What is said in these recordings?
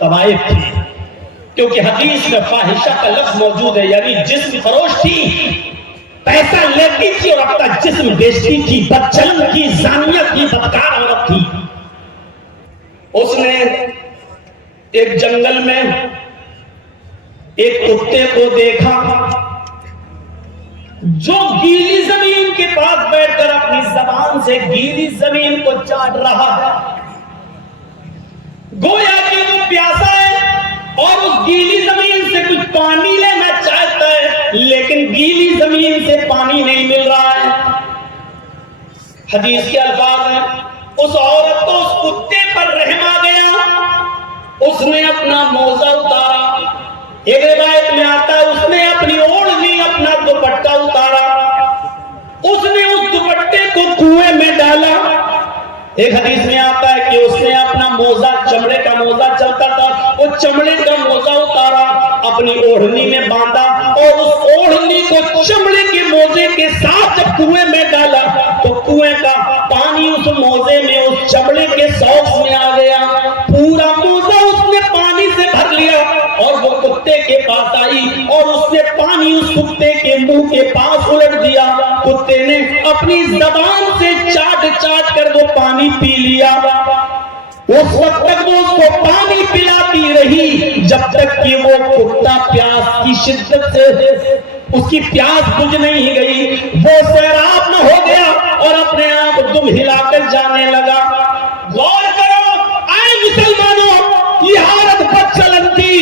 طوائف تھی، کیونکہ حدیث میں فاحشہ کا لفظ موجود ہے، یعنی جسم فروش تھی، پیسہ لیتی تھی اور اپنا جسم بیچتی تھی، بدچلن کی، زانیہ تھی، بدکار عورت تھی۔ اس نے ایک جنگل میں ایک کتے کو دیکھا جو گیلی زمین کے پاس بیٹھ کر اپنی زبان سے گیلی زمین کو چاٹ رہا ہے، گویا کہ وہ پیاسا ہے اور اس گیلی زمین سے کچھ پانی لینا چاہتا ہے، لیکن گیلی زمین سے پانی نہیں مل رہا ہے۔ حدیث کے الفاظ ہیں، اس عورت کو اس کتے پر رحم آ گیا، اس نے اپنا موزہ اتارا، ایک روایت میں آتا ہے اس نے اپنی اوڑھنی، اپنا دوپٹہ اتارا، اس نے اس دوپٹے کو کنویں میں ڈالا۔ ایک حدیث میں آتا ہے کہ اس نے اپنا موزہ، چمڑے کا موزہ چلتا تھا، وہ چمڑے کا موزہ اتارا، اپنی اوڑھنی میں باندھا اور اس اوڑھنی کو چمڑے کے موزے کے ساتھ جب کنویں میں ڈالا تو کنویں کا پانی اس موزے میں، اس چمڑے کے ساکس میں آ گیا، پورا موزہ اس نے پانی سے بھر لیا اور وہ کتے کے پاس آئی اور اس نے پانی اس کتے کے منہ کے پاس الٹ دیا۔ کتے نے اپنی زبان سے چاٹ چاٹ کر وہ پانی پی لیا۔ اس وقت تک وہ اس کو پانی پلاتی رہی جب تک کہ وہ کتا پیاس کی شدت سے اس کی پیاس بجھ نہیں گئی، وہ سیراب نہ ہو گیا اور اپنے آپ دم ہلا کر جانے لگا۔ غور کرو اے مسلمانوں، یہ عورت بدچلن تھی،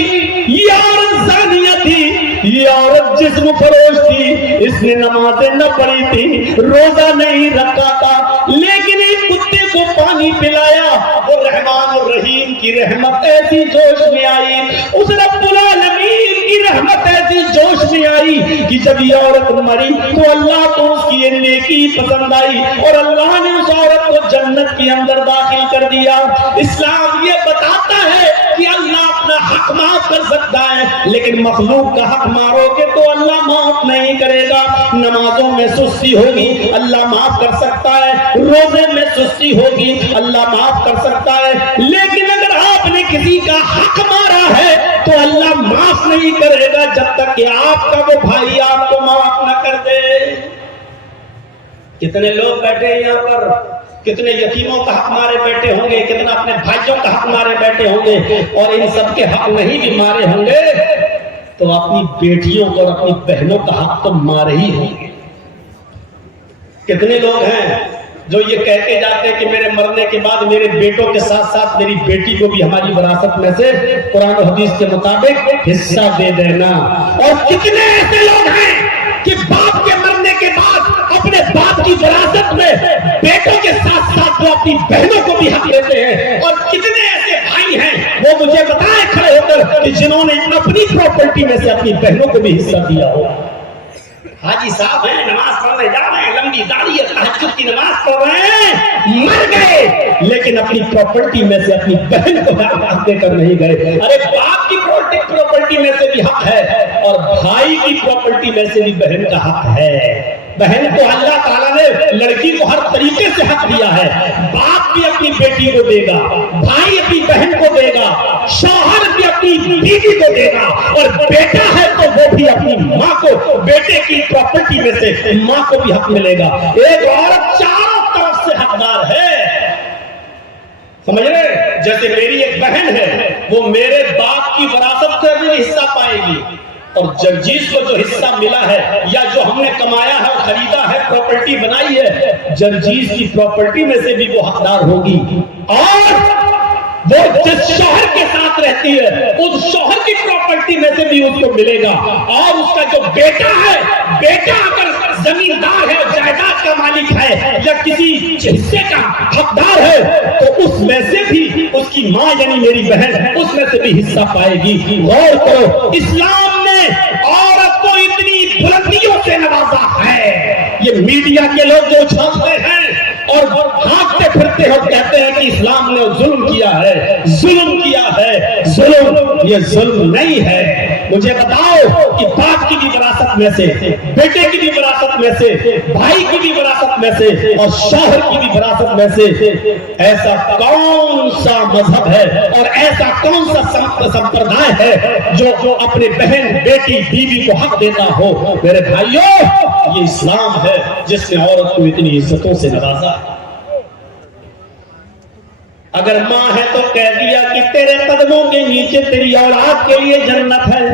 یہ عورت زانیہ تھی، یہ عورت جسم فروش تھی، اس نے نمازیں نہ پڑھی تھی، روزہ نہیں رکھا تھا، لیکن ایک کتے کو پانی پلایا، وہ رحمان اور رحیم کی رحمت ایسی جوش میں آئی، اس رب العالمین کی رحمت ایسی جوش میں آئی کہ جب یہ عورت مری تو اللہ کو اس کی یہ نیکی پسند آئی اور اللہ نے اس عورت کو جنت کے اندر داخل کر دیا۔ اسلام یہ بتاتا ہے کہ اللہ اپنا حق معاف کر سکتا ہے، لیکن مخلوق کا حق مارو گے تو اللہ معاف نہیں کرے گا۔ نمازوں میں سستی ہوگی، اللہ معاف کر سکتا ہے، روزے میں سستی ہوگی، اللہ معاف کر سکتا ہے، لیکن اگر آپ نے کسی کا حق مارا ہے تو اللہ معاف نہیں کرے گا جب تک کہ آپ کا وہ بھائی آپ کو معاف نہ کر دے۔ کتنے لوگ بیٹھے ہیں یہاں پر، کتنے یتیموں کا حق مارے بیٹھے ہوں گے، کتنا اپنے بھائیوں کا حق مارے بیٹھے ہوں گے، اور ان سب کے حق نہیں بھی مارے ہوں گے تو اپنی بیٹیوں اور اپنی بہنوں کا حق تو مارے ہی ہوں گے۔ کتنے لوگ ہیں جو یہ کہتے جاتے ہیں کہ میرے مرنے کے بعد میرے بیٹوں کے ساتھ ساتھ میری بیٹی کو بھی ہماری وراثت میں سے قرآن و حدیث کے مطابق حصہ دے دینا، اور کتنے ایسے لوگ ہیں کہ باپ کے مرنے کے بعد اپنے باپ کی وراثت میں بیٹوں کے ساتھ ساتھ وہ اپنی بہنوں کو بھی حق دیتے ہیں، اور کتنے ایسے بھائی ہیں وہ مجھے بتائیں کھڑے ہو کر کہ جنہوں نے اپنی پراپرٹی میں سے اپنی بہنوں کو بھی حصہ دیا ہو۔ حاجی صاحب ہیں، نماز پڑھنے جا رہے ہیں، لمبی داڑھی ہے، تہجد کی نماز پڑھ رہے ہیں، مر گئے لیکن اپنی پراپرٹی میں سے اپنی بہن کو حق دے کر نہیں گئے۔ ارے باپ کی پراپرٹی میں سے بھی حق ہے اور بھائی کی پراپرٹی میں سے بھی بہن کا حق ہے۔ بہن کو اللہ تعالیٰ نے لڑکی کو ہر طریقے سے حق دیا ہے، باپ بھی اپنی بیٹی کو دے گا، بھائی اپنی بہن کو دے گا، شوہر بھی اپنی بیوی کو دے گا، اور بیٹا ہے تو وہ بھی اپنی ماں کو، بیٹے کی پراپرٹی میں سے ماں کو بھی حق ملے گا۔ ایک عورت چاروں طرف سے حقدار ہے، سمجھ رہے؟ جیسے میری ایک بہن ہے، وہ میرے باپ کی وراثت سے بھی حصہ پائے گی، اور جرجیز کو جو حصہ ملا ہے یا جو ہم نے کمایا ہے، خریدا ہے، پراپرٹی بنائی ہے، جرجیز کی پراپرٹی میں سے بھی وہ حقدار ہوگی، اور وہ جس شوہر کے ساتھ رہتی ہے اس شوہر کی پراپرٹی میں سے بھی اس کو ملے گا، اور اس کا جو بیٹا ہے، بیٹا اگر زمیندار ہے، جائیداد کا مالک ہے یا کسی حصے کا حقدار ہے تو اس میں سے بھی اس کی ماں یعنی میری بہن اس میں سے بھی حصہ پائے گی۔ غور کرو، اسلام نے عورت کو اتنی بلندیوں سے نوازا ہے، یہ میڈیا کے لوگ جو چھاپتے ہیں اور بھاگتے پھرتے اور کہتے ہیں کہ اسلام نے ظلم کیا ہے، ظلم کیا ہے، ظلم، یہ ظلم نہیں ہے۔ مجھے بتاؤ کہ باپ کی بھی وراثت میں سے، بیٹے کی بھی وراثت میں سے, بھائی کی بھی وراثت میں سے, اور شوہر کی بھی وراثت میں سے ایسا کون سا مذہب ہے اور ایسا کون سا سمپردائے ہے جو اپنے بہن, بیٹی, بیوی کو حق دیتا ہو؟ میرے بھائیوں, یہ اسلام ہے جس نے عورت کو اتنی عزتوں سے نوازا. اگر ماں ہے تو کہہ دیا کہ تیرے قدموں کے نیچے تیری اولاد کے لیے جنت ہے.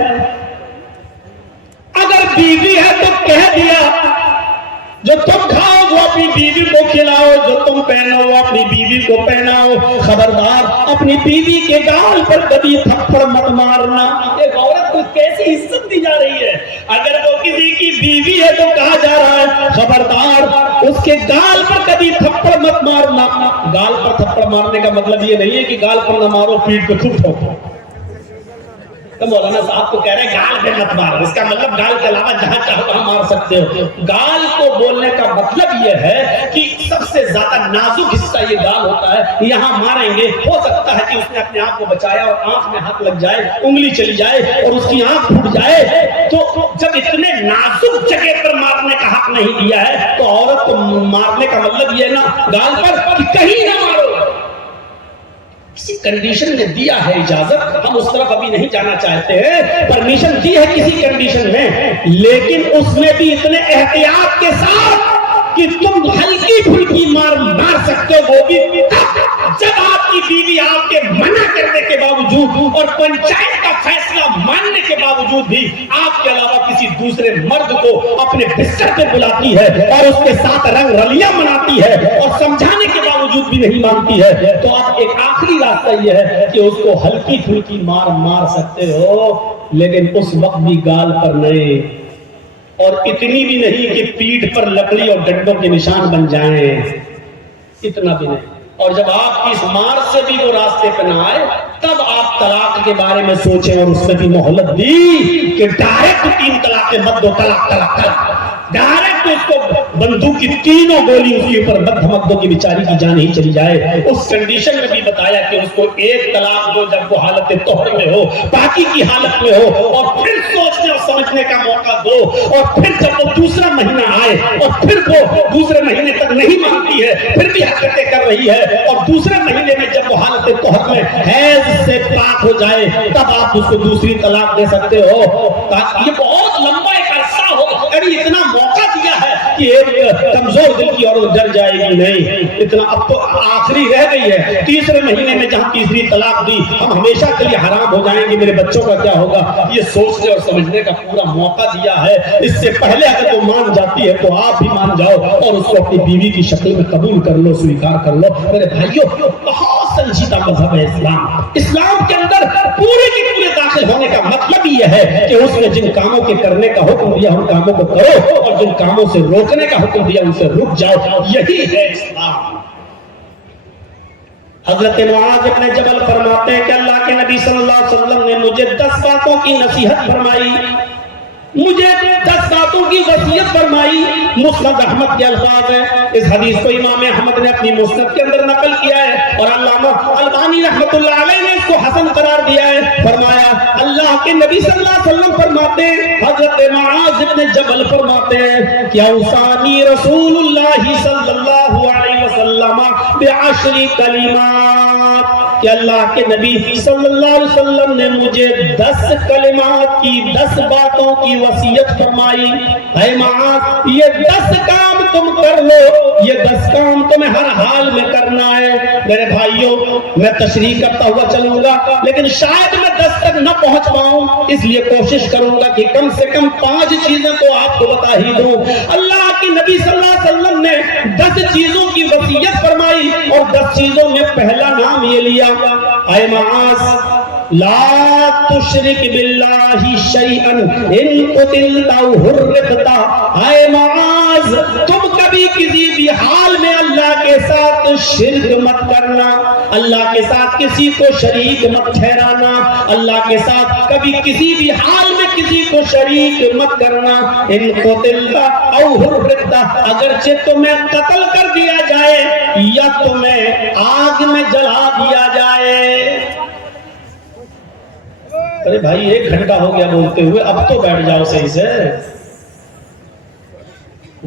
اگر بیوی ہے تو کہہ دیا جو تم کھاؤ وہ اپنی بیوی کو کھلاؤ, جو تم پہنو وہ اپنی بیوی کو پہناؤ. خبردار اپنی بیوی کے گال پر کبھی تھپڑ مت مارنا. ایک عورت کو کیسی عزت دی جا رہی ہے. اگر وہ کسی کی بیوی ہے تو کہا جا رہا ہے خبردار اس کے گال پر کبھی تھپڑ مت مارنا. گال پر تھپڑ مارنے کا مطلب یہ نہیں ہے کہ گال پر نہ مارو, پیٹ پہ خوب ٹھوکو. تو مولانا صاحب کو کہہ رہے ہیں گال پہ مت مارو, اس کا مطلب گال کے علاوہ جہاں چاہو وہاں مار سکتے ہو. گال کو بولنے کا مطلب یہ ہے کہ سب سے زیادہ نازک حصہ یہ گال ہوتا ہے, یہاں ماریں گے ہو سکتا ہے کہ اس نے اپنے آپ کو بچایا اور آنکھ میں ہاتھ لگ جائے, انگلی چلی جائے اور اس کی آنکھ پھوٹ جائے. تو جب اتنے نازک جگہ پر مارنے کا حق نہیں دیا ہے تو عورت کو مارنے کا مطلب یہ نا گال پر کہ کہیں نہ مارو. کسی کنڈیشن نے دیا ہے اجازت, ہم اس طرف ابھی نہیں جانا چاہتے ہیں, پرمیشن دی ہے کسی کنڈیشن میں, لیکن اس میں بھی اتنے احتیاط کے ساتھ کہ تم ہلکی پھلکی مار سکتے ہو, وہ بھی جب آپ کی بیوی آپ کے منع کرنے کے باوجود اور پنچایت کا فیصلہ ماننے کے باوجود بھی آپ کے علاوہ کسی دوسرے مرد کو اپنے بستر پہ بلاتی ہے اور اس کے ساتھ رنگ رلیاں مناتی ہے اور سمجھانے کے باوجود بھی نہیں مانتی ہے, تو اب ایک آخری راستہ یہ ہے کہ اس کو ہلکی پھلکی مار سکتے ہو, لیکن اس وقت بھی گال پر نہیں, اور اتنی بھی نہیں کہ پیٹھ پر لکڑی اور ڈنڈوں کے نشان بن جائیں, اتنا بھی نہیں. اور جب آپ کی اس مار سے بھی وہ راستے پہ نہ آئے تب آپ طلاق کے بارے میں سوچیں, اور اس میں بھی مہلت دی کہ ڈائریکٹ 3 طلاقیں مت دو, طلاق ڈائریکٹ اس کو بندوق کی 3 گولی اس کے اوپر مت دھمک دو کہ بیچاری کی جان ہی چلی جائے. اس کنڈیشن میں بھی بتایا کہ اس کو 1 طلاق دو جب وہ حالت طہر میں ہو, باقی کی حالت میں ہو, اور پھر سوچنے اور سمجھنے کا موقع دو, اور پھر جب وہ دوسرا مہینہ آئے اور پھر وہ دوسرے مہینے تک نہیں مانتی ہے, پھر بھی حرکتیں کر رہی ہے, اور دوسرے مہینے میں جب وہ حالت طہر میں حیض سے پاک ہو جائے تب آپ اس کو دوسری طلاق دے سکتے ہو. یہ بہت لمبا ایک عرصہ ہو, ابھی اتنا موقع دیا ہے کہ ایک کمزور دل کی عورت ڈر جائے گی نہیں, اتنا اب تو آخری رہ گئی ہے. تیسرے مہینے میں جہاں تیسری طلاق دی, ہم ہمیشہ کے لیے حرام ہو جائیں گے, میرے بچوں کا کیا ہوگا, یہ سوچنے اور سمجھنے کا پورا موقع دیا ہے. اس سے پہلے اگر وہ مان جاتی ہے تو آپ بھی مان جاؤ اور اس کو اپنی بیوی کی شکل میں قبول کر لو, سویکار کر لو. میرے بھائیوں, بہت سنجیدہ مذہب ہے اسلام. اسلام کے اندر پورے کے پورے داخل ہونے کا مطلب یہ ہے کہ اس نے جن کاموں کے کرنے کا حکم دیا ان کاموں کو کرو, اور جن کاموں سے روکنے کا حکم دیا ان سے رک جاؤ. یہی ہے اسلام. حضرت معاذ ابن جبل فرماتے ہیں کہ اللہ کے نبی صلی اللہ علیہ وسلم نے مجھے 10 باتوں کی نصیحت فرمائی, مجھے 10 باتوں کی وصیت فرمائی. مسند احمد کے الفاظ ہیں. اس حدیث کو امام احمد نے اپنی مسند کے اندر نقل کیا ہے, اور علامہ البانی رحمۃ اللہ علیہ نے اس کو حسن قرار دیا ہے. فرمایا اللہ کے نبی صلی اللہ علیہ وسلم فرماتے ہیں, حضرت معاذ ابن جبل فرماتے ہیں کہ اوصانی رسول اللہ صلی اللہ علیہ وسلم بعشر کلمات, کہ اللہ کے نبی صلی اللہ علیہ وسلم نے مجھے 10 کلمات کی, 10 باتوں کی وصیت فرمائی. اے معاذ, یہ 10 کام تم کر لو, یہ 10 کام تمہیں ہر حال میں کرنا ہے. میرے بھائیوں, میں تشریح کرتا ہوا چلوں گا, لیکن شاید میں 10 تک نہ پہنچ پاؤں, اس لیے کوشش کروں گا کہ کم سے کم 5 چیزیں تو آپ کو بتا ہی دوں. اللہ کے نبی صلی اللہ علیہ وسلم نے 10 چیزوں کی وصیت فرمائی, اور 10 چیزوں میں پہلا نام یہ لیا, اے معاذ لا تشرک باللہ شیئا ان قتلت او حرقت. اے معاذ, تم کبھی کسی بھی حال میں اللہ کے ساتھ شرک مت کرنا, اللہ کے ساتھ کسی کو شریک مت ٹھہرانا, اللہ کے ساتھ کبھی کسی بھی حال میں کسی کو شریک مت کرنا. ان قتلت او حرقت, اگرچہ تمہیں قتل کر دیا جائے یا تمہیں آگ میں جلا دیا جائے. ارے بھائی 1 گھنٹہ ہو گیا بولتے ہوئے, اب تو بیٹھ جاؤ صحیح سے.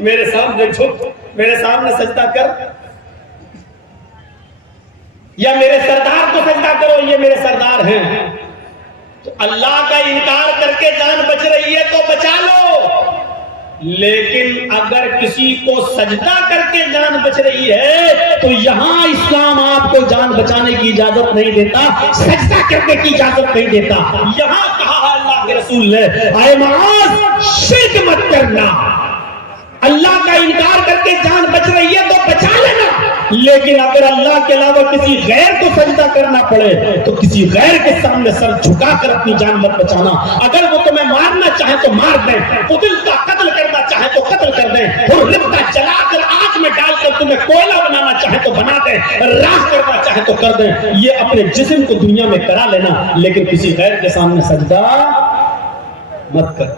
میرے سامنے جھک، میرے سامنے سجدہ کر، یا میرے سردار کو سجدہ کرو، یہ میرے سردار ہیں۔ تو اللہ کا انکار کر کے جان بچ رہی ہے تو بچا لو، لیکن اگر کسی کو سجدہ کر کے جان بچ رہی ہے تو یہاں اسلام آپ کو جان بچانے کی اجازت نہیں دیتا، سجدہ کرنے کی اجازت نہیں دیتا۔ یہاں کہا اللہ کے رسول نے اے معاذ شرک مت کرنا، اللہ کا انکار کر کے جان بچ رہی ہے تو بچا لینا، لیکن اگر اللہ کے علاوہ کسی غیر کو سجدہ کرنا پڑے تو کسی غیر کے سامنے سر جھکا کر اپنی جان مت بچانا۔ اگر وہ تمہیں مارنا چاہے تو مار دیں، قتل کا قتل کرنا چاہے تو قتل کر دیں، ربتا جلا کر آگ میں ڈال کر تمہیں کوئلہ بنانا چاہے تو بنا دیں، راہ کرنا چاہے تو کر دیں، یہ اپنے جسم کو دنیا میں کرا لینا، لیکن کسی غیر کے سامنے سجدہ مت کر۔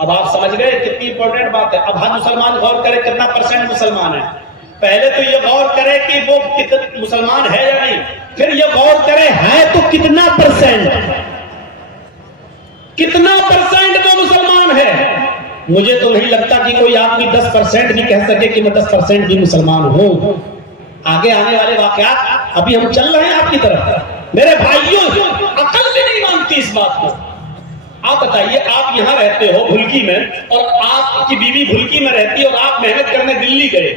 اب آپ سمجھ گئے کتنی امپورٹنٹ بات ہے۔ اب ہر مسلمان غور کرے کتنا پرسنٹ مسلمان ہے۔ پہلے تو یہ غور کرے کہ وہ مسلمان ہے یا نہیں، پھر یہ غور کرے ہے تو کتنا پرسنٹ وہ مسلمان ہے۔ مجھے تو نہیں لگتا کہ کوئی آدمی 10% بھی کہہ سکے کہ میں 10% بھی مسلمان ہوں۔ آگے آنے والے واقعات ابھی ہم چل رہے ہیں آپ کی طرف۔ میرے بھائیوں، عقل بھی نہیں مانتی اس بات کو۔ آپ بتائیے، آپ یہاں رہتے ہو بھلکی میں، اور آپ کی بیوی بھلکی میں رہتی ہے، اور آپ محنت کرنے دلی گئے،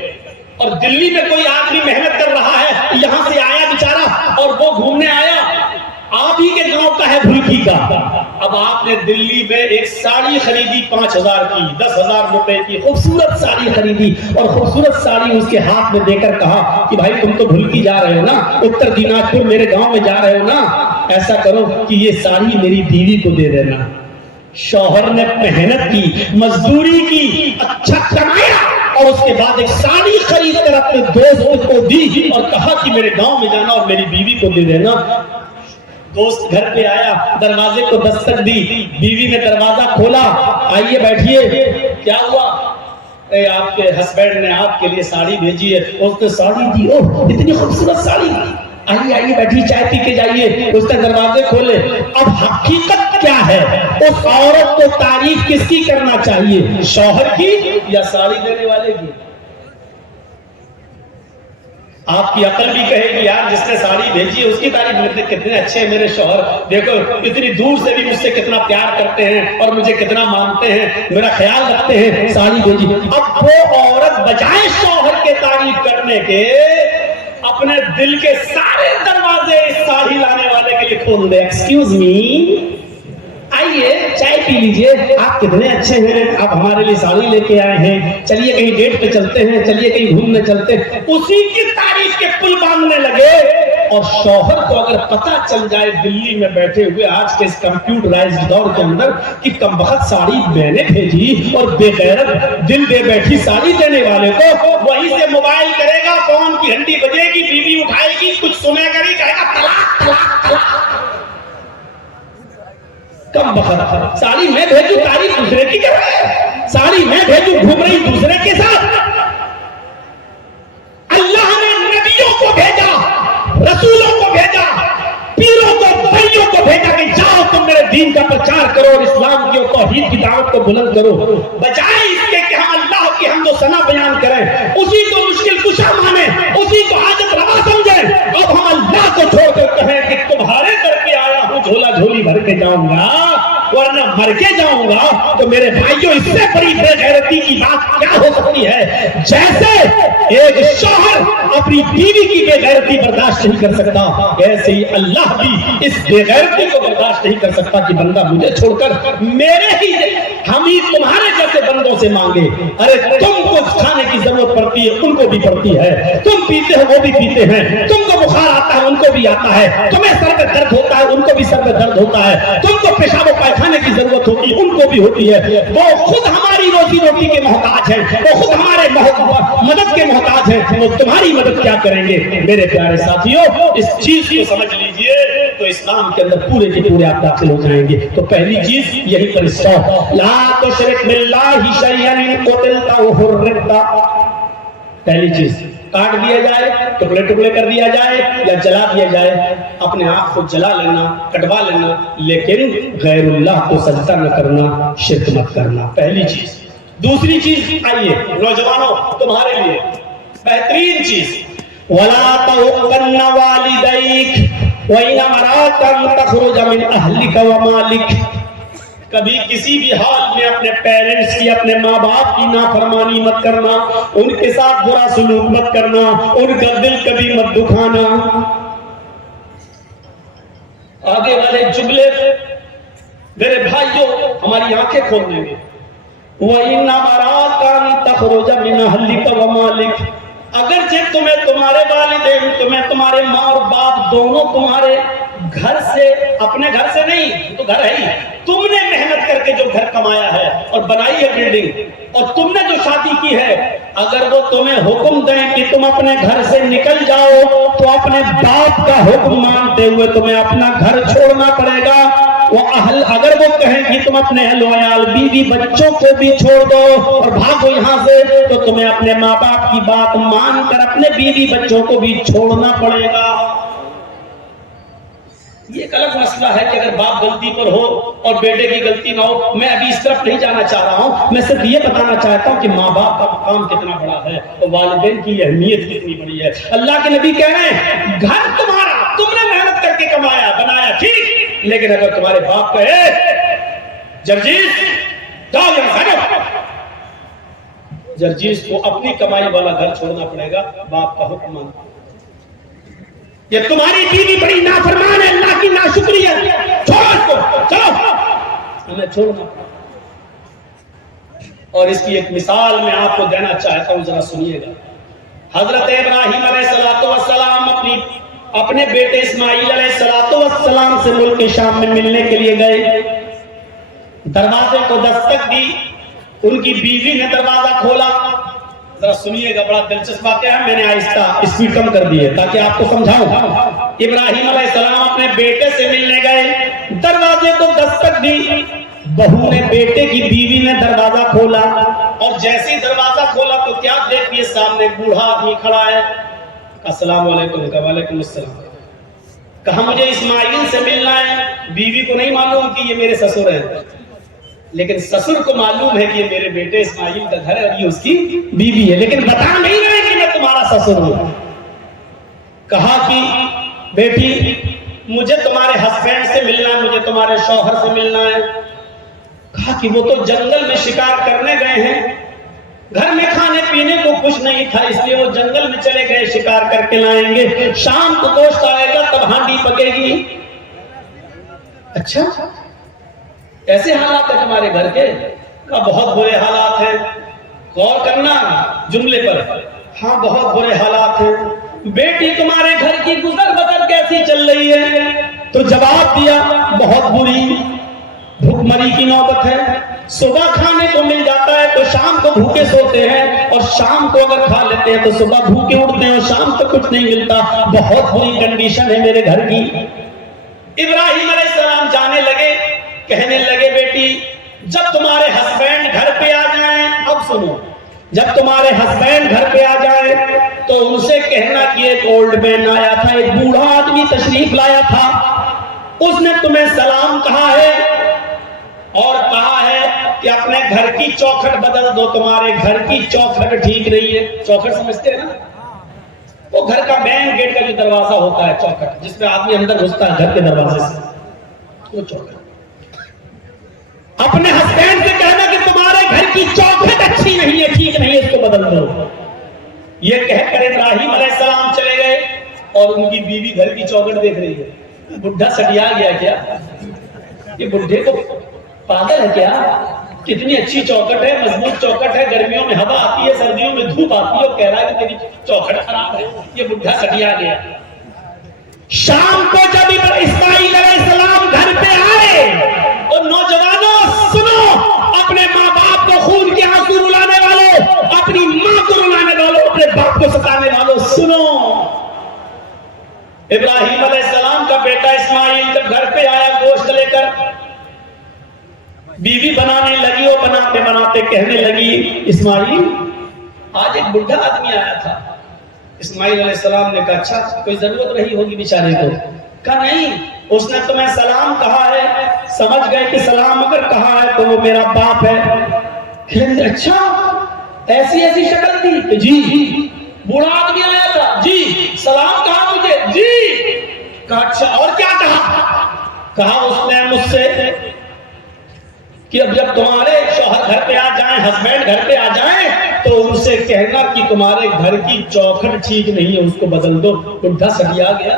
اور دلی میں کوئی آدمی محنت کر رہا ہے، یہاں سے آیا بیچارہ اور وہ گھومنے آیا، آپ ہی کے گاؤں کا ہے بھلکی کا۔ اب آپ نے دلی میں ایک ساڑی خریدی 5000 کی، 10,000 روپے کی خوبصورت ساڑی خریدی، اور خوبصورت ساڑی اس کے ہاتھ میں دے کر کہا کہ بھائی تم تو بھلکی جا رہے ہو نا، اتر دیناج پور میرے گاؤں میں جا رہے ہو نا، ایسا کرو کہ یہ ساڑی میری بیوی کو دے دینا۔ شوہر نے محنت کی، مزدوری کی، اچھا کمایا، اور اس کے بعد ایک ساڑی خرید کر اپنے دوست کو دی اور کہا کہ میرے گاؤں میں جانا اور میری بیوی کو دے دینا۔ دوست گھر پہ آیا، دروازے کو دستک دی، بیوی نے دروازہ کھولا، آئیے بیٹھیے، کیا ہوا؟ اے آپ کے ہسبینڈ نے آپ کے لیے ساڑی بھیجی ہے۔ اس نے ساڑی دی، اوہ اتنی خوبصورت ساڑی، آئیے آئیے بیٹھیے، چائے پی کے جائیے۔ اس نے دروازے کھولے۔ اب حقیقت کیا ہے؟ اس عورت کو تعریف کس کی کرنا چاہیے، شوہر کی یا ساڑی دینے والے کی؟ آپ کی عقل بھی کہے گی یار جس نے ساڑی بھیجی ہے اس کی تعریف کرتے، کتنے اچھے ہیں میرے شوہر، دیکھو اتنی دور سے بھی مجھ سے کتنا پیار کرتے ہیں اور مجھے کتنا مانتے ہیں، میرا خیال رکھتے ہیں، ساڑی بھیجی۔ اب وہ عورت بجائے شوہر کے تعریف کرنے کے اپنے دل کے سارے دروازے اس ساڑی لانے والے کے لیے کھول دے۔ ایکسکیوز می، آئیے چائے پی لیجئے، آپ کتنے اچھے ہیں، آپ ہمارے لیے ساڑی لے کے آئے ہیں، چلیے کہیں ڈیٹ پہ چلتے ہیں، چلیے کہیں گھومنے چلتے ہیں۔ اسی کی تعریف کے پل باندھنے لگے۔ اور شوہر کو اگر پتہ چل جائے دلی میں بیٹھے ہوئے آج کے اس کمپیوٹرائزڈ دور کے اندر کہ کمبخت ساڑی میں نے بھیجی، اور بے غیرت دل دے بیٹھی ساڑی دینے والے کو وہیں سے موبائل کرے گا، فون کی گھنٹی بجے گی، بیوی اٹھائے گی، کچھ سنے گا نہیں، کہے گا طلاق طلاق طلاق۔ کم بخت ساڑی میں بھیجوں تعریف دوسرے کی کر رہے ہیں، ساڑی میں بھیجوں گھوم رہی دوسرے کے ساتھ۔ اللہ نے نبیوں کو بھیجا، رسولوں کو بھیجا، پیروں کو، بھائیوں کو بھیجا کہ جاؤ تم میرے دین کا پرچار کرو اور اسلام کی اور توحید کی دعوت کو بلند کرو، بجائے اس کے کہ ہم اللہ کی حمد و ثنا بیان کریں، اسی کو مشکل کشا مانیں، اسی کو حاجت روا سمجھیں۔ اب ہم اللہ کو چھوڑ کر کہیں کہ تمہارے در پہ آیا ہوں، جھولا جھولی بھر کے جاؤں گا ورنہ مر کے جاؤں گا، تو میرے بھائیوں اس سے بڑی بے غیرتی کی بات کیا ہو سکتی ہے؟ جیسے ایک شوہر اپنی بیوی کی بے غیرتی برداشت نہیں کر سکتا، ایسے ہی اللہ بھی اس بے غیرتی کو برداشت نہیں کر سکتا کہ بندہ مجھے چھوڑ کر میرے ہی ہم ہی تمہارے جیسے بندوں سے مانگے۔ ارے تم کو کھانے کی ضرورت پڑتی ہے ان کو بھی پڑتی ہے، تم پیتے ہو وہ بھی پیتے ہیں، تم کو بخار آتا ہے ان کو بھی آتا ہے، تمہیں سر میں درد ہوتا ہے ان کو بھی سر میں درد ہوتا ہے، تم کو پیشاب و پائخانے کی ضرورت ہوتی ہے ان کو بھی ہوتی ہے۔ وہ خود ہماری روزی روٹی کے محتاج ہیں، وہ خود ہمارے مدد کے محتاج ہیں، وہ تمہاری مدد کیا کریں گے؟ میرے پیارے ساتھیوں، اس چیز کو سمجھ لیجئے تو اسلام کے اندر پورے کے پورے آپ داخل ہو جائیں گے۔ تو پہلی چیز یہی پر اسٹاپ، لا تشرک باللہ شیئا ان قتلت او حرقت۔ پہلی چیز کاٹ دیا جائے, ٹکڑے ٹکڑے کر دیا جائے یا جلا دیا جائے, اپنے آپ کو جلا لینا, کٹوا لینا, لیکن غیر اللہ کو سجدہ نہ کرنا, شرک مت کرنا. پہلی چیز. دوسری چیز, آئیے نوجوانوں تمہارے لیے بہترین چیز, وَلَا تَحُقَّنَّ وَالِدَيْكَ وَإِنْ أَمَرَاكَ أَن تَخْرُجَ مِنْ أَهْلِكَ وَمَالِكَ. کبھی کسی بھی حال میں اپنے پیرنٹس کی, اپنے ماں باپ کی نافرمانی مت کرنا, ان کے ساتھ برا سلوک مت کرنا, ان کا دل کبھی مت دکھانا. آگے والے جملے میرے بھائیوں ہماری آنکھیں کھول دیں گے. وَإِنَّ أَمَرَاكَ أَن تَخْرُجَ مِنْ أَهْلِكَ وَمَالِكَ. اگرچہ تمہیں تمہارے والدین, تمہیں تمہارے ماں اور باپ دونوں تمہارے گھر سے, اپنے گھر سے نہیں, تو گھر ہے ہی, تم نے محنت کر کے جو گھر کمایا ہے اور بنائی ہے بلڈنگ, اور تم نے جو شادی کی ہے, اگر وہ تمہیں حکم دیں کہ تم اپنے گھر سے نکل جاؤ, تو اپنے باپ کا حکم مانتے ہوئے تمہیں اپنا گھر چھوڑنا پڑے گا. اگر وہ کہیں کہ تم اپنے اہل و عیال, بیوی بچوں کو بھی چھوڑ دو اور بھاگو یہاں سے, تو تمہیں اپنے ماں باپ کی بات مان کر اپنے بیوی بچوں کو بھی چھوڑنا پڑے گا. یہ ایک الگ مسئلہ ہے کہ اگر باپ غلطی پر ہو اور بیٹے کی غلطی نہ ہو. میں ابھی اس طرف نہیں جانا چاہ رہا ہوں, میں صرف یہ بتانا چاہتا ہوں کہ ماں باپ کا مقام کتنا بڑا ہے اور والدین کی اہمیت کتنی بڑی ہے. اللہ کے نبی کہہ رہے ہیں گھر تمہارا, تم نے محنت کر کے کمایا بنایا, ٹھیک, لیکن اگر تمہارے باپ کہے جرجیز جاؤ یہاں سے, جرجیز کو اپنی کمائی والا گھر چھوڑنا پڑے گا, باپ کا حکم ماننا. یہ تمہاری بیوی بڑی نافرمان ہے, اللہ کی ناشکری ہے, چھوڑو اس کو, چلو ہمیں چھوڑنا. اور اس کی ایک مثال میں آپ کو دینا چاہتا ہوں, ذرا سنیے گا. حضرت ابراہیم علیہ السلام اپنے بیٹے اسماعیل علیہ السلام سے ملک شام میں ملنے کے لیے گئے. دروازے کو دستک دی, ان کی بیوی نے دروازہ کھولا. ذرا سنیے گا, بڑا دلچسپ بات ہے, میں نے آہستہ اسپیڈ کم کر دی ہے تاکہ آپ کو سمجھاؤں. ابراہیم علیہ السلام اپنے بیٹے سے ملنے گئے, دروازے کو دستک دی, بہو نے, بیٹے کی بیوی نے دروازہ کھولا, اور جیسے ہی دروازہ کھولا تو کیا دیکھیے, سامنے بوڑھا آدمی کھڑا ہے. السلام علیکم. وعلیکم السلام. کہا مجھے اسماعیل سے ملنا ہے. بیوی کو نہیں معلوم کہ یہ میرے سسر ہیں, لیکن سسر کو معلوم ہے کہ یہ میرے بیٹے اسماعیل کا گھر ہے اور یہ اس کی بیوی ہے, لیکن بتا نہیں رہے کہ میں تمہارا سسر ہوں. کہا کہ بیٹی مجھے تمہارے ہسبینڈ سے ملنا ہے, مجھے تمہارے شوہر سے ملنا ہے. کہا کہ وہ تو جنگل میں شکار کرنے گئے ہیں, گھر میں کھانے پینے کو کچھ نہیں تھا, اس لیے وہ جنگل میں چلے گئے, شکار کر کے لائیں گے, شام کو گوشت آئے گا تب ہانڈی پکے گی. اچھا ایسے حالات ہیں تمہارے گھر کے؟ کہا بہت برے حالات ہیں. غور کرنا جملے پر, ہاں بہت برے حالات ہیں. بیٹی تمہارے گھر کی گزر بسر کیسی چل رہی ہے؟ تو جواب دیا بہت بری, بھوک مری کی نوبت ہے. صبح کھانے کو مل جاتا ہے تو شام کو بھوکے سوتے ہیں, اور شام کو اگر کھا لیتے ہیں تو صبح بھوکے اٹھتے ہیں, اور شام تک کچھ نہیں ملتا. بہت بری کنڈیشن ہے میرے گھر کی. ابراہیم علیہ السلام جانے لگے, کہنے لگے بیٹی جب تمہارے ہسبینڈ گھر پہ آ جائیں, اب سنو, جب تمہارے ہسبینڈ گھر پہ آ جائیں تو ان سے کہنا کہ ایک اولڈ مین آیا تھا, ایک بوڑھا آدمی تشریف لایا تھا, اس نے تمہیں سلام کہا ہے اور کہا ہے کہ اپنے گھر کی چوکھٹ بدل دو, تمہارے گھر کی چوکھٹ ٹھیک نہیں ہے. چوکھٹ سمجھتے ہیں نا, وہ گھر کا مین گیٹ کا جو دروازہ ہوتا ہے, چوکھٹ جس میں آدمی اندر گھستا ہے گھر کے دروازے سے, وہ چوکھٹ. اپنے ہسبینڈ سے کہنا کہ تمہارے گھر کی چوکھٹ اچھی نہیں ہے, ٹھیک نہیں ہے, اس کو بدل دو. یہ کہہ کر ابراہیم علیہ السلام چلے گئے, اور ان کی بیوی گھر کی چوکھٹ دیکھ رہی ہے. بڈھا سٹیا گیا کیا, یہ بڈھے کو پاگل ہے کیا, کتنی اچھی چوکھٹ ہے, مضبوط چوکھٹ ہے, گرمیوں میں ہوا آتی ہے, سردیوں میں دھوپ آتی ہے, اور کہہ رہا ہے کہ تیری چوکھٹ خراب ہے. یہ بڈھا سٹیا گیا. شام کو جب اسماعیل علیہ السلام گھر پہ آئے, اور نوجوانوں سنو, اپنے ماں باپ کو خون کے آنسو رلانے والوں, اپنی ماں کو رلانے والوں, اپنے باپ کو ستانے والوں سنو. ابراہیم علیہ السلام کا بیٹا اسماعیل جب گھر پہ آیا گوشت لے کر, بیوی بنانے لگی, وہ بناتے بناتے کہنے لگی اسماعیل آج ایک بڈھا آدمی آیا تھا, اسماعیل علیہ السلام نے کہا اچھا کوئی ضرورت رہی ہوگی بیچارے کو؟ کہا نہیں، اس نے تمہیں سلام کہا ہے، سمجھ گئے کہ سلام اگر کہا ہے تو وہ میرا باپ ہے۔ کہتے اچھا ایسی ایسی شکل تھی کہ جی بوڑھا آدمی آیا تھا، جی سلام کہا مجھے، جی۔ کہا اچھا اور کیا کہا؟ کہا اس نے مجھ سے کہ اب جب تمہارے شوہر گھر پہ آ جائیں، ہسبینڈ گھر پہ آ جائیں تو ان سے کہنا کہ تمہارے گھر کی چوکھٹ ٹھیک نہیں ہے، اس کو بدل دو۔ بڈھا سٹیا گیا۔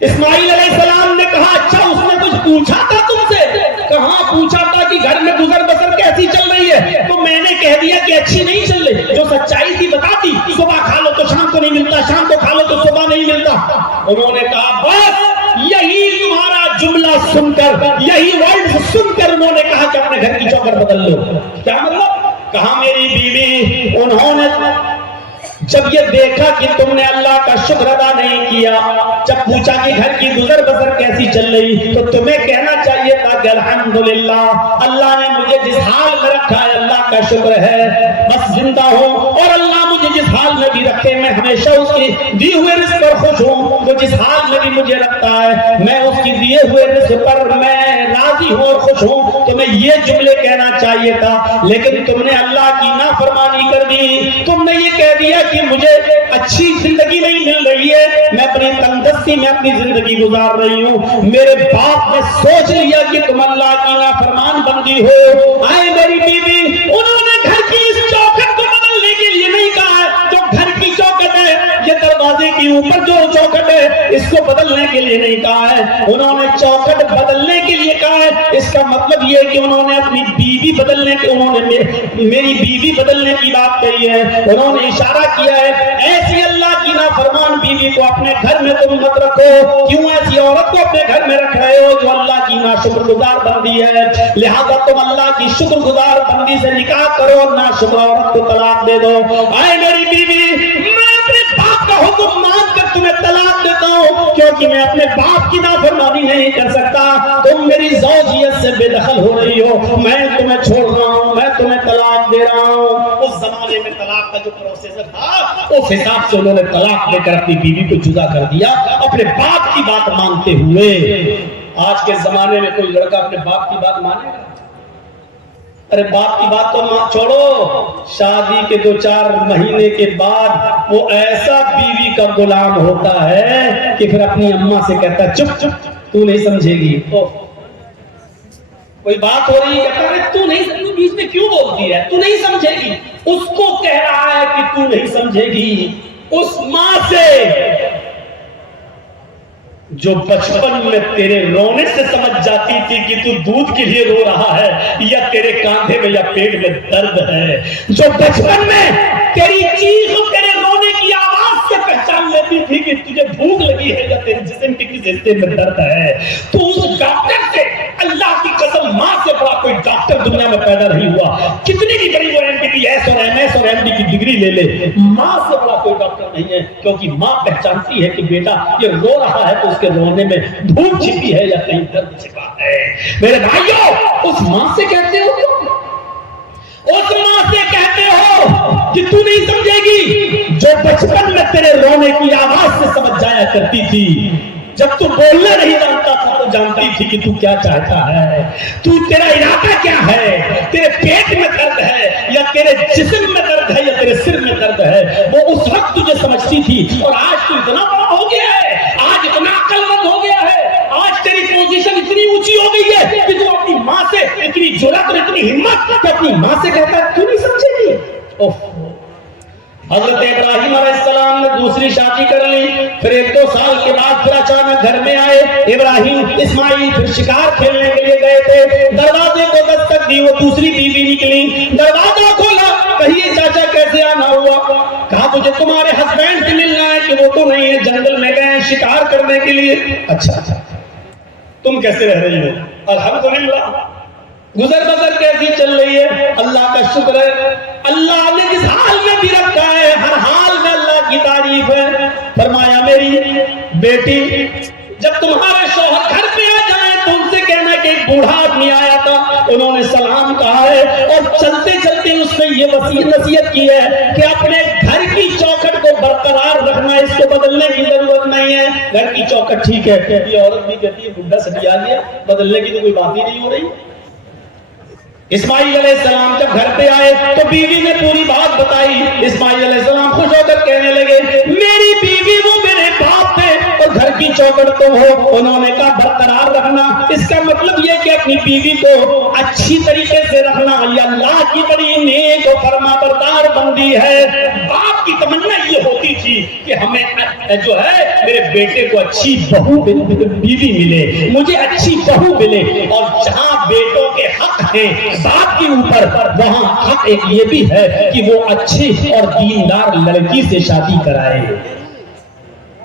اسماعیل علیہ السلام نے کہا اچھا اس نے کچھ پوچھا تھا تم سے؟ کہاں پوچھا تھا کہ گھر میں گزر بسر کیسی چل رہی ہے، تو میں نے کہہ دیا کہ اچھی نہیں چل رہی، جو سچائی تھی بتا دی، صبح کھا لو تو شام کو نہیں ملتا، شام کو کھا لو تو صبح نہیں ملتا۔ انہوں نے کہا بس یہی تمہارا جملہ سن کر، یہی ورڈ سن کر انہوں نے کہا کہ اپنے گھر کی چوکھٹ بدل لو۔ کیا مطلب؟ کہا میری بیوی، انہوں نے جب یہ دیکھا کہ تم نے اللہ کا شکر ادا نہیں کیا، جب پوچھا کہ گھر کی گزر بسر کیسی چل رہی، تو تمہیں کہنا چاہیے تھا کہ الحمدللہ اللہ نے مجھے جس حال میں رکھا ہے اللہ کا شکر ہے، بس زندہ ہوں، اور اللہ مجھے جس حال میں بھی رکھے میں ہمیشہ اس کی دی ہوئے رزق پر خوش ہوں، وہ جس حال میں بھی مجھے رکھتا ہے میں اس کی دیے ہوئے رزق پر میں راضی ہوں اور خوش ہوں۔ تمہیں یہ جملے کہنا چاہیے تھا، لیکن تم نے اللہ کی نافرمانی کر دی، تم نے یہ کہہ دیا کہ مجھے اچھی زندگی نہیں مل رہی ہے، میں اپنی تندرستی میں اپنی زندگی گزار رہی ہوں، میرے باپ نے سوچ لیا کہ تم اللہ کی نافرمان بندی ہو۔ آئے میری بیوی، انہوں نے گھر کی اس چوکھٹ کو بدلنے کے لیے نہیں کہا ہے، جو گھر کی چوکھٹ ہے، یہ دروازے کے اوپر جو چوکھٹ ہے اس کو بدلنے کے لیے نہیں کہا ہے، انہوں نے چوکھٹ بدلنے کے لیے کہا ہے۔ اس کا مطلب یہ ہے کہ انہوں نے اپنی بیوی بدلنے کے، انہوں نے میری بیوی بدلنے کی بات کہی ہے، انہوں نے اشارہ کیا ہے ایسی اللہ کی نافرمان بیوی کو اپنے گھر میں تم مت رکھو، کیوں ایسی عورت کو اپنے گھر میں رکھ رہے ہو جو اللہ کی ناشکر گزار بندی ہے، لہذا تم اللہ کی شکر گزار بندی سے نکاح کرو اور ناشکر عورت کو طلاق دے دو۔ آئے میری بیوی، میں اپنے باپ کا حکم مان کر تمہیں طلاق دیتا ہوں، کیونکہ میں اپنے باپ کی نافرمانی نہیں کر سکتا، تم میری زوجیت سے بے دخل ہو رہی ہو، میں تمہیں چھوڑ رہا ہوں، میں تمہیں طلاق دے رہا ہوں۔ اس زمانے میں طلاق کا جو پروسیسر تھا اس حساب سے انہوں نے طلاق دے کر اپنی بیوی کو جدا کر دیا، اپنے باپ کی بات مانتے ہوئے۔ آج کے زمانے میں کوئی لڑکا اپنے باپ کی بات مانے گا؟ ارے باپ کی بات تو چھوڑو، شادی کے 2-4 مہینے کے بعد وہ ایسا بیوی کا غلام ہوتا ہے کہ پھر اپنی اماں سے کہتا ہے چپ چپ تو نہیں سمجھے گی، کوئی بات ہو رہی ہے کہتا ہے تو نہیں سمجھے، بیچ میں کیوں بولتی ہے، تو نہیں سمجھے گی، اس کو کہہ رہا ہے کہ تو نہیں سمجھے گی۔ اس ماں سے جو بچپن میں تیرے رونے سے سمجھ جاتی تھی کہ تو دودھ کے لیے رو رہا ہے یا تیرے کاندھے میں یا پیٹ میں درد ہے، جو بچپن میں تیری چیخ اور تیرے رونے کی آواز سے پہچان لیتی تھی کہ تجھے بھوک لگی ہے یا تیرے جسم کے کس حصے میں درد ہے، تو اس ڈاکٹر سے، اللہ کی قسم ماں سے بڑا کوئی ڈاکٹر دنیا میں پیدا نہیں ہوا، کتنی بھی بڑی وہ MBBS اور MS اور MD کی ڈگری لے لے، ماں سے بڑا کوئی ڈاکٹر نہیں ہے، کیونکہ ماں پہچانتی ہے کہ بیٹا یہ رو رہا ہے تو اس کے رونے میں بھوک چھپی ہے یا کہیں درد چھپا ہے۔ میرے بھائیوں، اس ماں سے کہتے ہو تم، اس ماں سے کہتے ہو کہ تو نہیں سمجھے گی، جو بچپن میں تیرے رونے کی آواز سے سمجھ جایا کرتی تھی، جب تو بولنا نہیں جانتا تھا تو جانتی تھی کہ تو کیا چاہتا ہے، تو تیرا ارادہ کیا ہے، تیرے پیٹ میں درد ہے یا تیرے جسم میں درد ہے یا تیرے سر میں درد ہے، وہ اس وقت تجھے سمجھتی تھی۔ اور آج تو اتنا بڑا ہو گیا ہے، آج اتنا عقل مند ہو گیا ہے، آج تیری پوزیشن اتنی اونچی ہو گئی ہے کہ تو اپنی ماں سے اتنی جرأت اور اتنی ہمت کہ اپنی ماں سے کہتا ہے تو نہیں سمجھے گی۔ حضرت ابراہیم علیہ السلام نے دوسری شادی کر لی، پھر 1-2 سال کے بعد پھر اچانک گھر میں آئے ابراہیم، اسماعیل پھر شکار کھیلنے کے لیے گئے تھے، دروازے کو دستک دی، وہ دوسری بیوی نکلی، دروازہ کھولا، کہیے چاچا کیسے آنا ہوا؟ کہا مجھے تمہارے ہسبینڈ سے ملنا ہے، کہ وہ تو نہیں ہے، جنگل میں گئے ہیں شکار کرنے کے لیے۔ اچھا تم کیسے رہ رہی ہو؟ الحمدللہ، گزر بسر کیسی چل رہی ہے؟ اللہ کا شکر ہے، اللہ نے جس حال میں بھی رکھا ہے ہر حال میں اللہ کی تعریف ہے۔ فرمایا میری بیٹی، جب تمہارے شوہر گھر پہ آ جائیں تو ان سے کہنا کہ ایک بوڑھا آدمی آیا تھا، انہوں نے سلام کہا ہے، اور چلتے چلتے اس میں یہ نصیحت کی ہے کہ اپنے گھر کی چوکھٹ کو برقرار رکھنا، اس کو بدلنے کی ضرورت نہیں ہے. گھر کی چوکھٹ ٹھیک ہے، یہ عورت بھی کہتی ہے بڈھا سٹیا گیا، بدلنے کی تو کوئی بات ہی نہیں ہو رہی. اسماعیل علیہ السلام جب گھر پہ آئے تو بیوی نے پوری بات بتائی. اسماعیل علیہ السلام خوش ہو کر کہنے لگے میری بیوی وہ میرے باپ تھے اور گھر کی چوکھٹ تم ہو. انہوں نے کہا برقرار رکھنا، اس کا مطلب یہ کہ اپنی بیوی کو اچھی طریقے سے رکھنا. یہ اللہ کی بڑی نیک و فرما بردار بندی ہے. باپ کی تمنا یہ ہوتی تھی کہ ہمیں جو ہے میرے بیٹے کو اچھی بہو بیوی ملے، مجھے اچھی بہو ملے. اور جہاں بیٹوں کے حق ہیں باپ کے اوپر، وہاں حق ایک یہ بھی ہے کہ وہ اچھی اور دیندار لڑکی سے شادی کرائے.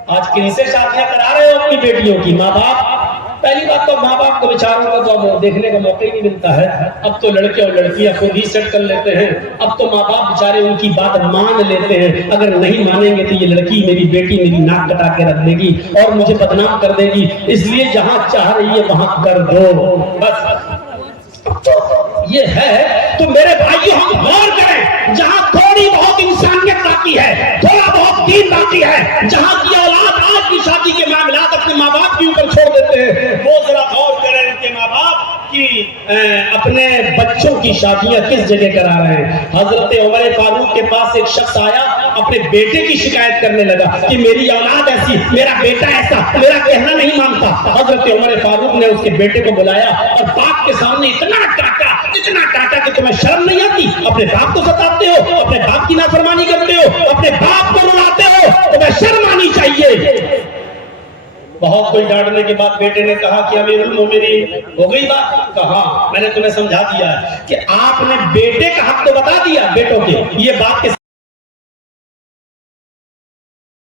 آج کن سے شادیاں کرا رہے ہو اپنی بیٹیوں کی؟ ماں باپ. پہلی بات تو ماں باپ کو بیچاروں کو تو دیکھنے کا موقع ہی نہیں ملتا ہے. اب تو لڑکے اور لڑکیاں خود ہی سیٹ کر لیتے ہیں. اب تو ماں باپ بیچارے ان کی بات مان لیتے ہیں. اگر نہیں مانیں گے تو یہ لڑکی میری بیٹی میری ناک کٹا کے رکھ دے گی اور مجھے بدنام کر دے گی، اس لیے جہاں چاہ رہی ہے وہاں کر دو بس. یہ ہے تو میرے بھائیوں ہم غور کریں، جہاں تھوڑی بہت انسانیت باقی ہے، تھوڑا بہت دین باقی ہے، جہاں کی اولاد آج کی شادی کے معاملات اپنے ماں باپ کے اوپر چھوڑ دیتے ہیں، وہ ذرا غور کریں ان کے ماں باپ کی اپنے بچوں کی شادیاں کس جگہ کرا رہے ہیں. حضرت عمر فاروق کے پاس ایک شخص آیا، اپنے بیٹے کی شکایت کرنے لگا کہ میری اولاد ایسی، میرا بیٹا ایسا، میرا کہنا نہیں مانتا. حضرت عمر فاروق نے اس کے بیٹے کو بلایا اور باپ کے سامنے اتنا ٹاٹا کہ تمہیں شرم نہیں آتی؟ اپنے باپ کو ستاتے ہو، اپنے باپ کی نافرمانی کرتے ہو، اپنے باپ کو رلاتے ہو، تمہیں شرم آنی چاہیے. بہت کوئی ڈانٹنے کے بعد بیٹے نے کہا کہ امیر المومنین ہو گئی بات. کہا میں نے تمہیں سمجھا دیا ہے کہ آپ نے بیٹے کا حق تو بتا دیا بیٹوں کے، یہ بات